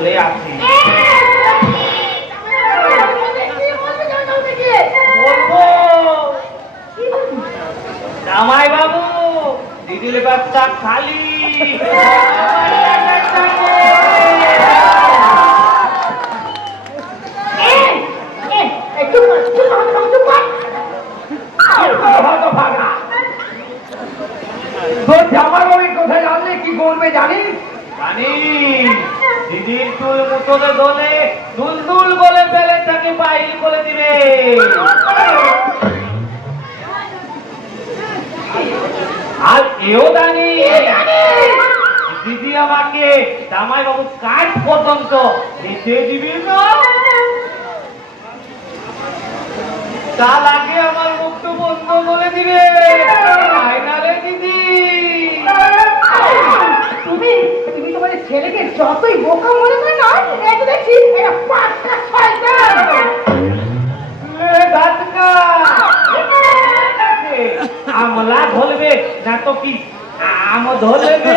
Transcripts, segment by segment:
বলে আছি। বলবো জামাই বাবু, দিদির ব্যবসা খালি। জামাই বাবু কোথায় জানলে কি করবে জানিস? জানি, দিদির চুল মুঠোতে ধরে দুল দুল বলে ফেলে তাকে বাইর করে দিবে। আর এও জানি দিদি আমাকে জামাই বাবু কাজ পর্যন্ত দিতে দিবি না। তার আগে আমার মুখটা বন্ধ করে দিবে। ফাইনালে দিদি, তুমি তুমি তোমার ছেলেকে যতই বোকা মনে করে না, এটা দেখছি এটা পাঁচটা শয়তান। আমলা ধরবে না তো কি আম ধরবে?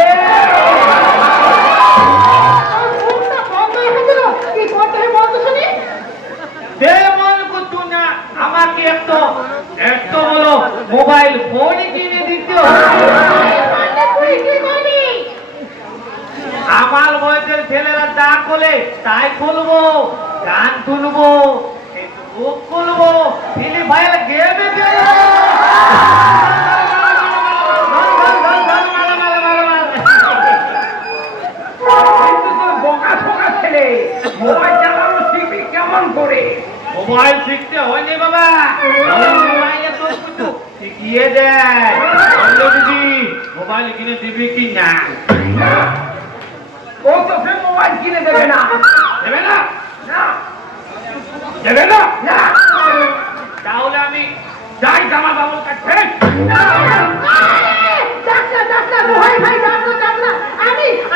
আমাকে একটু বলো মোবাইল ফোন কিনে দিতে আমার বয়সের ছেলেরা যা করলে তাই খুলবো, গান তুলবো, বুক খুলবো, ফিলিপ ভাইয়ের গেমে কেমন করে মোবাইল শিখতে হয়নি বাবা, শিখিয়ে দেয়। দিদি মোবাইল কিনে দিবি কি না? ও তো ফের মোবাইল কিনে দেবে না। দেবে না? দেবে না? তাহলে আমি যাই জামা বাবুর কাছে।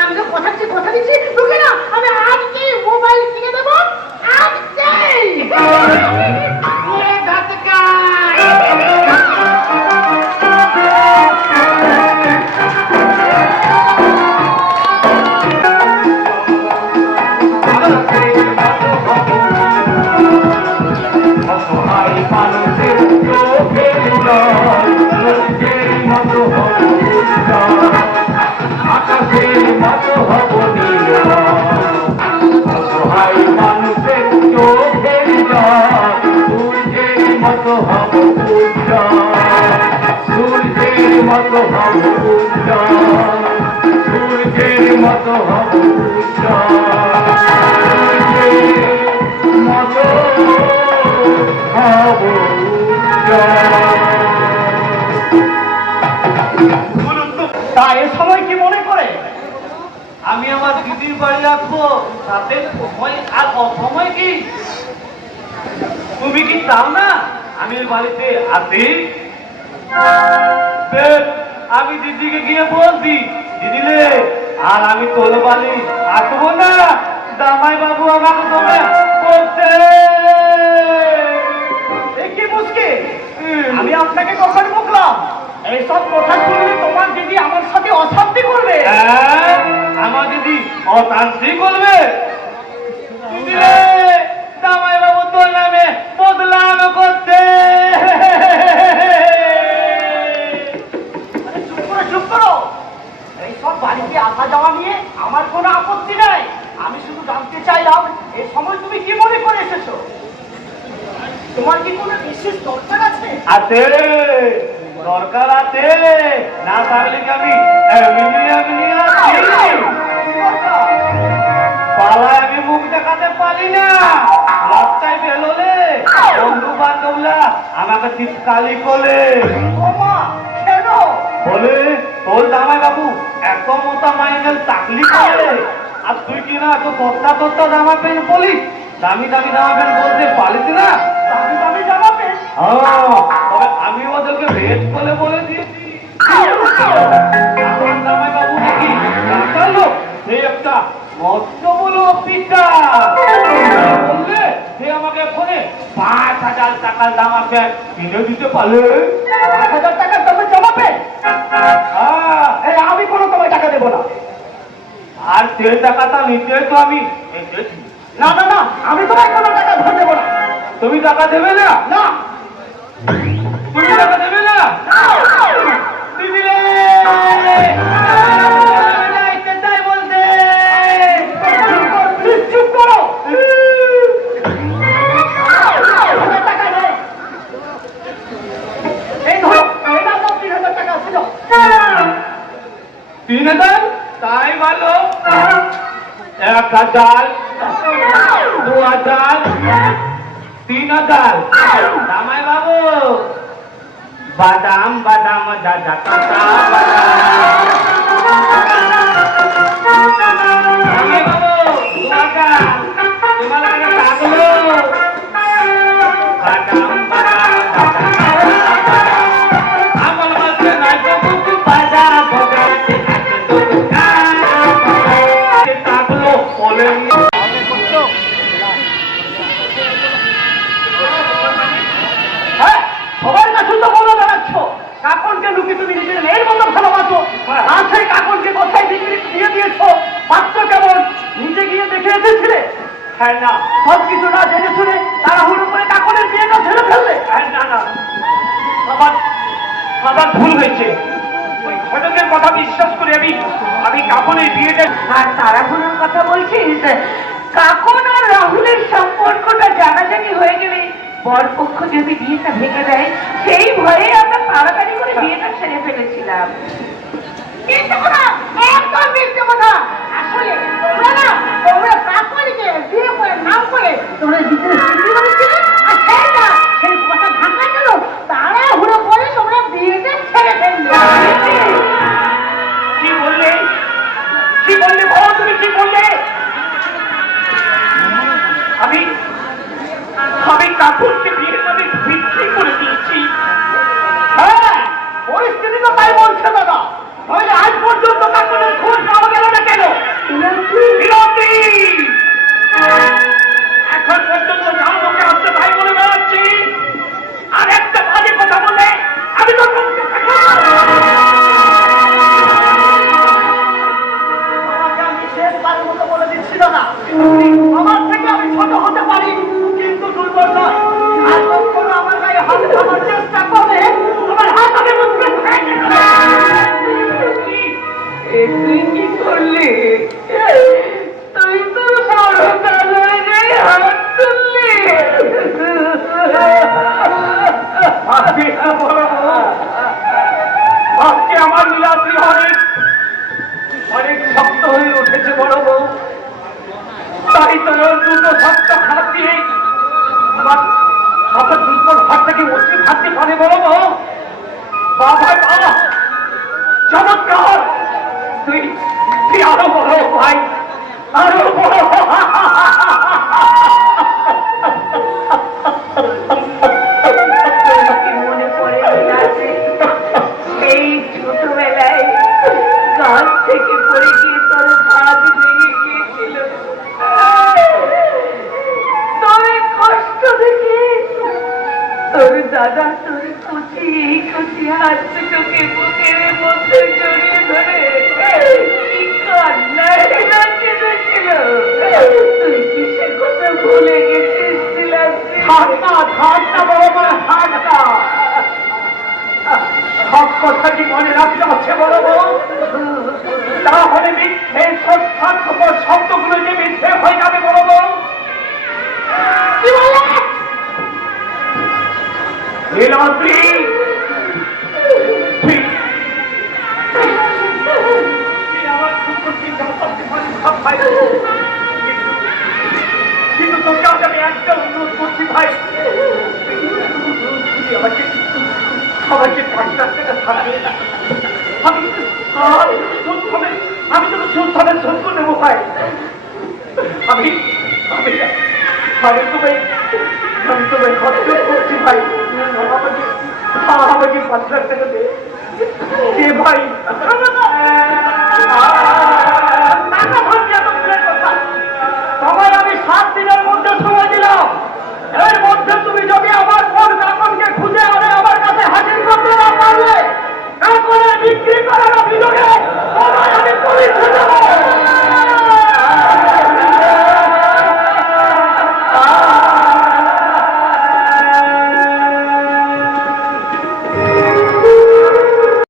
আমি তো কথা দিচ্ছি তোকে না, আমি আজকে মোবাইল কিনে দেবো আজকেই। আমি আমার দিদির বাড়ি রাখবো, তাতে সময় আর অসময় কি? তুমি কি চাও না আমি বাড়িতে আসি? আমি দিদিকে গিয়ে বলছি দিদিলে আর আমি তোর বাড়ি আসবো না, জামাই বাবু আমাকে তোমরা করছে। কি মুশকিল? আমি আপনাকে কখন বকলাম? এইসব কথা শুনলে তোমার দিদি আমার সাথে অশান্তি করবে। আমার দিদি অশান্তি করবে? দিদিলে জামাই বাবু তোর নামে বদনাম করছে। চুপ করো। এইসব বাড়িতে আসা যাওয়া নিয়ে আমার কোনো আপত্তি নাই। আমি শুধু জানতে চাইলাম এই সময় তুমি কি মনে করে এসেছো? তোমার কি কোনো বিশেষ দরকার আছে? আছে রে, দরকার আছে। না থাকলে কি আমি পালায় আমি মুখ দেখাতে পারি না। রাস্তায় বেরোলে বন্ধু বান্ধবরা আমাকে চিৎকালি করে বলে তোর জামাই বাবু এত মোটা মাইনেল চাকরি করে, আর তুই কি না তো তোরটা জামা প্যান্ট বলিস, দামি দামি জামা প্যান্ট বলতে পারিস না? দামি দামি জামা প্যান্ট? তবে আমি ওদেরকে ভেদ বলে বলে দিয়েছি। আমার জামাই বাবু নাকি টাকার লোক, সে একটা মস্ত বলো পিতা বললে সে আমাকে ফোনে 5,000 টাকার জামা প্যান্ট কিনে দিতে পারলে। 5,000 টাকার দামের জামা প্যান্ট? আমি কোনো তোমায় টাকা দেবো না। আর 1.5 টাকাটা নিতে তো আমি এসেছি। না না না, আমি তোমায় কোনো টাকা ধার দেবো না। তুমি টাকা দেবে না? না তুমি টাকা দেবে না? না। দিদি রে! তাই বলতে চুপ করো। 1000 টাকা নেই। এই ধরো, এই নাও 3000 টাকা ছিল। 3000? তাই ভালো। 1000, 2000, 3000। জামাই বাবু, বাদাম বাদাম যা যা কাঁচা বাদাম। জামাই বাবু, 2000, তোমার লাগে থাকলো। বাদাম বাদাম যা যা কাঁচা বাদাম। আমার মাঝে নাই তো কিছু বাদাম বাদাতে আছে তো থাকলো বলে হ্যাঁ, সবার কাছে তো বলে বেড়াচ্ছ কাকনকে লুকি তুমি নিজের মেয়ের মতো ভালোবাসো, আর সেই কাকনকে কোথায় বিক্রি দিয়ে দিয়েছো? পাত্র কেমন নিজে গিয়ে দেখে এসেছিলে? হ্যাঁ না, সব কিছু না জেনে শুনে তারা হুড়ো করে কাকনের বিয়েটা ছেড়ে ফেললে? হ্যাঁ না না, আমার আমার ভুল হয়েছে। ওই ঘটকের কথা বিশ্বাস করে আমি কাপনের বিয়েটা। আর তারাহুড়োর কথা বলছিস? কাকন আর রাহুলের সম্পর্কটা জানাজানি হয়ে গেলে বরপক্ষ যদি বিয়েটা ভেঙে দেয়, সেই ভয়ে আমরা তাড়াতাড়ি করে বিয়েটা সেরে ফেলেছিলাম। মিথ্যে কথা, একদম মিথ্যে কথা। আসলে তোমরা কাকনকে বিয়ে করে নাম করে তোমরা বিদেশ বিক্রি করেছিলে, আর সেই কথা ঢাকার জন্য তাড়াহুড়ো করে তোমরা বিয়েটা ছেড়ে ফেললে। কি বললে? কি বললে বলো, তুমি কি বললে? আমি কাপড়কে বিয়ের নামে বিক্রি করে দিয়েছি। হ্যাঁ, পরিস্থিতি তো তাই বলছে দাদা। নইলে আজ পর্যন্ত কাকনের খোঁজ পাওয়া গেল না কেন? বিরতি! এখন পর্যন্ত যা লোকে আসতে ভাই বলে বেড়াচ্ছি, আর একটা বাজে কথা বলে আমি তো তোমাকে তোমাকে আমি শেষবারের মতো বলে দিচ্ছি দাদা, আমার থেকে আমি ছোট হতে পারি কিন্তু দুর্বল নয়। আর কখনো আমার গায়ে হাত দেওয়ার চেষ্টা করলে তোমার হাত আমি মুখে ভেঙে দেব। তুই কি করলি? তুই তোর বড় দাদার গায়ে হাত তুললি। আজকে আমার লীলাদ্রি অনেক শক্ত হয়ে উঠেছে বড় বউ। তাই তো দুটো শক্ত হাত দিয়ে আমার দুর্বল হাতটাকে উঁচু থাকতে পারে বড় বউ। বাবা বাবা, চমৎকার! তুই আরো বড় ভাই, আরো বড়। মনে পড়ে সেই ছোটবেলায় গাছ থেকে পড়ে গিয়ে তোর হাত ভেঙে গিয়েছিল, তবে কষ্ট দেখে তোর দাদা তোর কচি হাত দুটোকে বুকের মধ্যে জড়িয়ে ধরে কি কান্নায় কেঁদেছিল। তুই কি সে কথা ভুলে গেছিস? ঠান্ডা বড় বড় ঠান্ডা সব কথা কি মনে রাখতে হচ্ছে বড় বউ? তাহলে মিথ্যে স্বার্থপর শব্দগুলো যে মিথ্যে হয়ে যাবে বড় বউ। কি বলে? লীলাদ্রি, কিন্তু তোকে আজ আমি একটা অনুরোধ করছি ভাই, আমাকে 5 লাখ টাকা ছাড়িয়ে আমি তোকে সুদ হবে শোধ করে নেবো ভাই। আমি তোমায় খরচ করছি ভাই, আমাকে 5 লাখ টাকা দে ভাই।